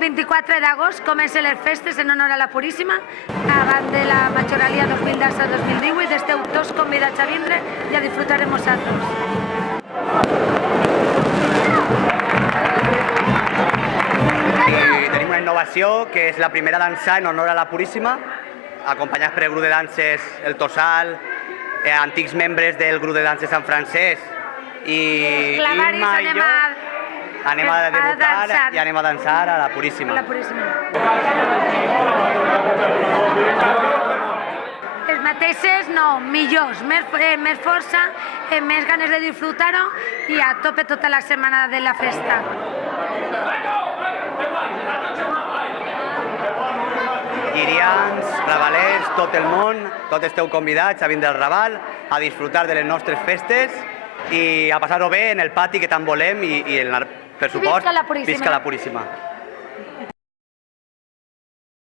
24 d'agost comencen les festes en honor a la Puríssima, abans de la Majoralia 2017-2018. Esteu tots convidats a vindre i a disfrutar amb vosaltres. Tenim una innovació que és la primera dansa en honor a la Puríssima, acompanyats per el grup de danses El Tossal, antics membres del grup de danses Sant Francesc i Imma i jo anem a debutar i anem a dansar a la Puríssima. Els mateixos, no, millors, més força, més ganes de disfrutar-ho i a tope tota la setmana de la festa. Guirians, ravalers, tot el món, tots esteu convidats a vindre al Raval, a disfrutar de les nostres festes i a passar-ho bé en el pati que tant volem i per supost, visca la Puríssima.